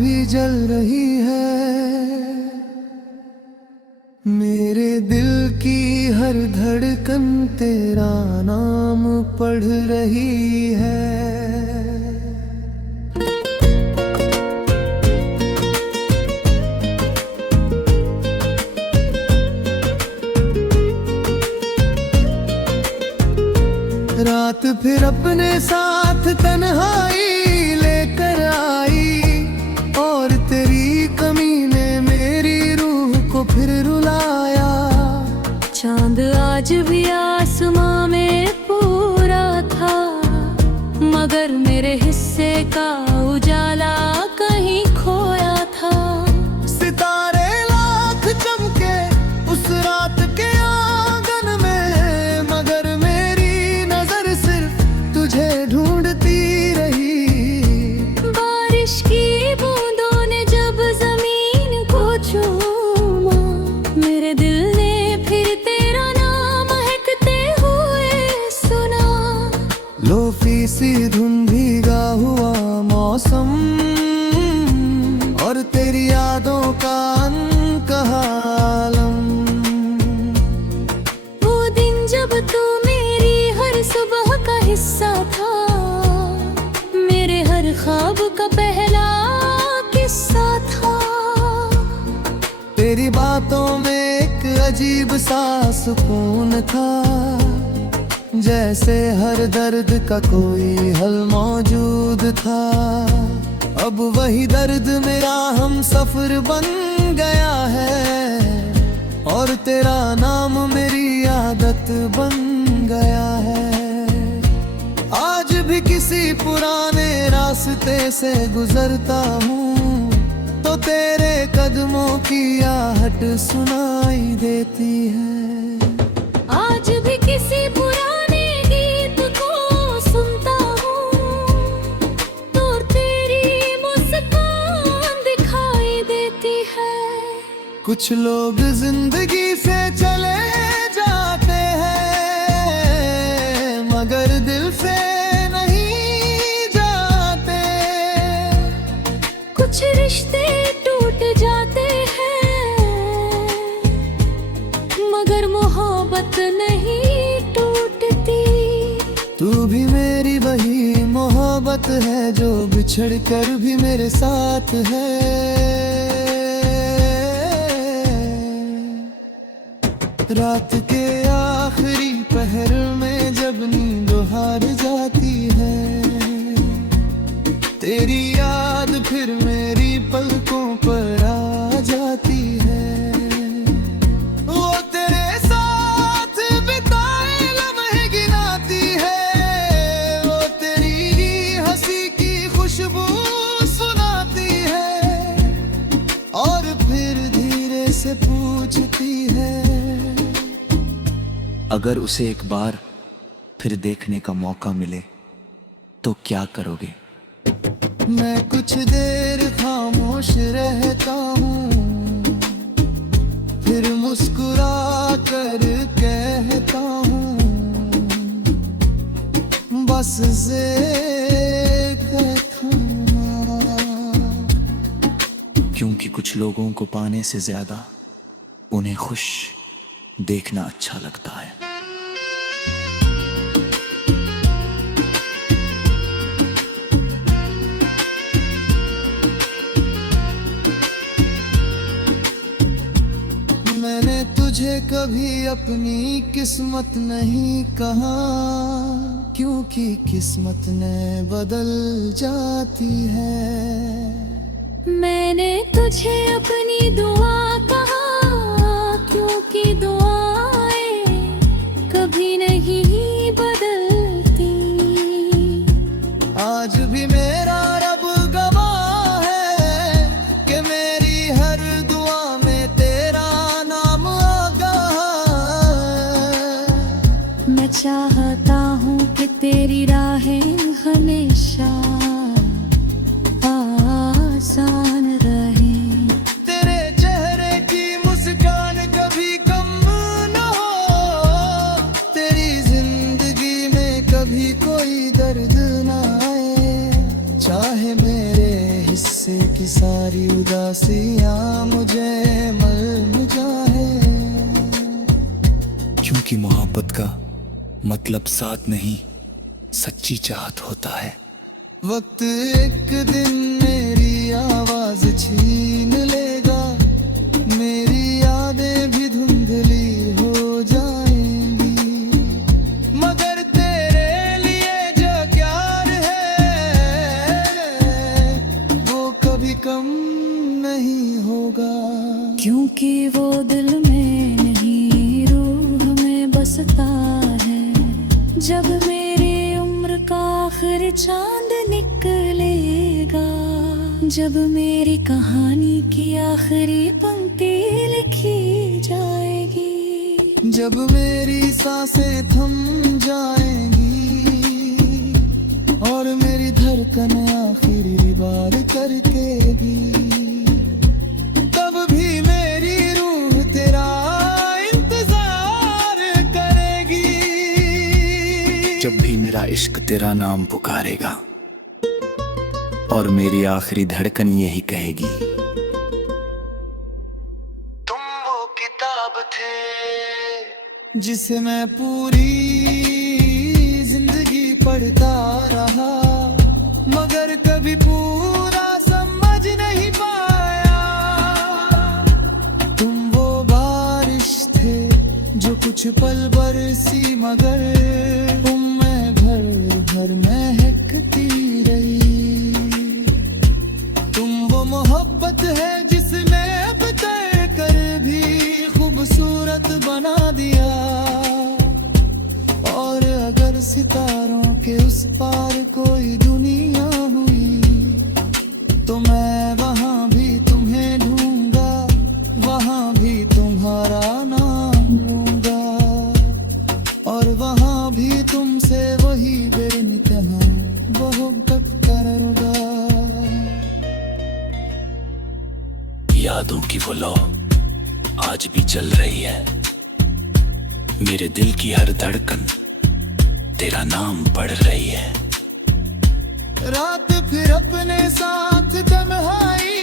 भी जल रही है। मेरे दिल की हर धड़कन तेरा नाम पढ़ रही है। रात फिर अपने साथ तन्हाई लेकर आई, और तेरी कमी ने मेरी रूह को फिर रुलाया। चांद आज भी आसमां में पूरा था, मगर मेरे हिस्से का उजाला कहीं खोया था। सितारे लाख चमके उस रात के आंगन में, मगर मेरी नजर सिर्फ तुझे ढूंढती रही। बारिश की बूंदों ने जब जमीन को चूमा, मेरे दिल ने फिर तेरा नाम महकते हुए सुना। लोफी सी धुन भीगा हुआ मौसम, और तेरी यादों का अनकहा आलम। वो दिन जब तू मेरी हर सुबह का हिस्सा था, मेरे हर ख्वाब का पहला किस्सा था। तेरी बातों में एक अजीब सा सुकून था, जैसे हर दर्द का कोई हल मौजूद था। अब वही दर्द मेरा हम सफर बन गया है, और तेरा नाम मेरी आदत बन गया है। आज भी किसी पुराने रास्ते से गुजरता हूँ, तो तेरे कदमों की आहट सुनाई देती है। आज भी किसी पुराने गीत को सुनता हूँ, तो तेरी मुस्कान दिखाई देती है। कुछ लोग जिंदगी से चले जाते हैं, मगर दिल से नहीं जाते। कुछ रिश्ते टूट जाते हैं, मगर मोहब्बत नहीं टूटती। तू भी मेरी वही मोहब्बत है, जो बिछड़ कर भी मेरे साथ है। रात के आखिरी पहर में जब नींद हार जाती है, तेरी याद फिर मेरी पलकों पर आ जाती है। वो तेरे साथ बिताए लम्हे गिनाती है, वो तेरी हंसी की खुशबू सुनाती है, और फिर धीरे से पूछती है, अगर उसे एक बार फिर देखने का मौका मिले तो क्या करोगे? मैं कुछ देर खामोश रहता हूँ, फिर मुस्कुरा कर कहता हूँ, बस क्योंकि कुछ लोगों को पाने से ज्यादा उन्हें खुश देखना अच्छा लगता है। मैंने तुझे कभी अपनी किस्मत नहीं कहा, क्योंकि किस्मत ने बदल जाती है। मैंने तुझे अपनी दुआ कहा, क्योंकि दुआएं कभी नहीं बदलती। आज भी मेरा रब गवाह है कि मेरी हर दुआ में तेरा नाम आगा है। मैं चाहता हूँ कि तेरी राहें हमेशा आसान रहें। तेरे चेहरे की मुस्कान कभी कम न हो, तेरी जिंदगी में कभी कोई दर्द न आए। चाहे मेरे हिस्से की सारी उदासियां मुझे मल जाए। क्योंकि मोहब्बत का मतलब साथ नहीं, सच्ची चाहत होता है। वक्त एक दिन मेरी आवाज छीन लेगा, मेरी यादें भी धुंधली हो जाएंगी, मगर तेरे लिए जो प्यार है वो कभी कम नहीं होगा। क्योंकि वो दिल में नहीं रूह में बसता है। जब मेरी उम्र का आखिरी चांद निकलेगा, जब मेरी कहानी की आखिरी पंक्ति लिखी जाएगी, जब मेरी सांसें थम जाएंगी और मेरी धड़कन आखिरी बार करकेगी, तब भी मेरी रूह तेरा इंतजार करेगी। जब भी मेरा इश्क तेरा नाम पुकारेगा और मेरी आखिरी धड़कन यही कहेगी, तुम वो किताब थे जिसे मैं पूरी जिंदगी पढ़ता रहा, मगर कभी पूरा समझ नहीं पाया। तुम वो बारिश थे जो कुछ पल बरसी, मगर तुम में भर भर महकती रही। तुम वो मोहब्बत है जिसने अब तय कर भी खूबसूरत बना दिया। और अगर सितारों के उस पार कोई दुनिया हुई, तो मैं वहां भी तुम्हें ढूंढूंगा, वहां भी तुम्हारा नाम लूंगा, और वहां भी तुमसे वही बेनितहा मोहब्बत करूंगा। यादों की वो लौ आज भी चल रही है, मेरे दिल की हर धड़कन तेरा नाम पढ़ रही है। रात फिर अपने साथ तन्हाई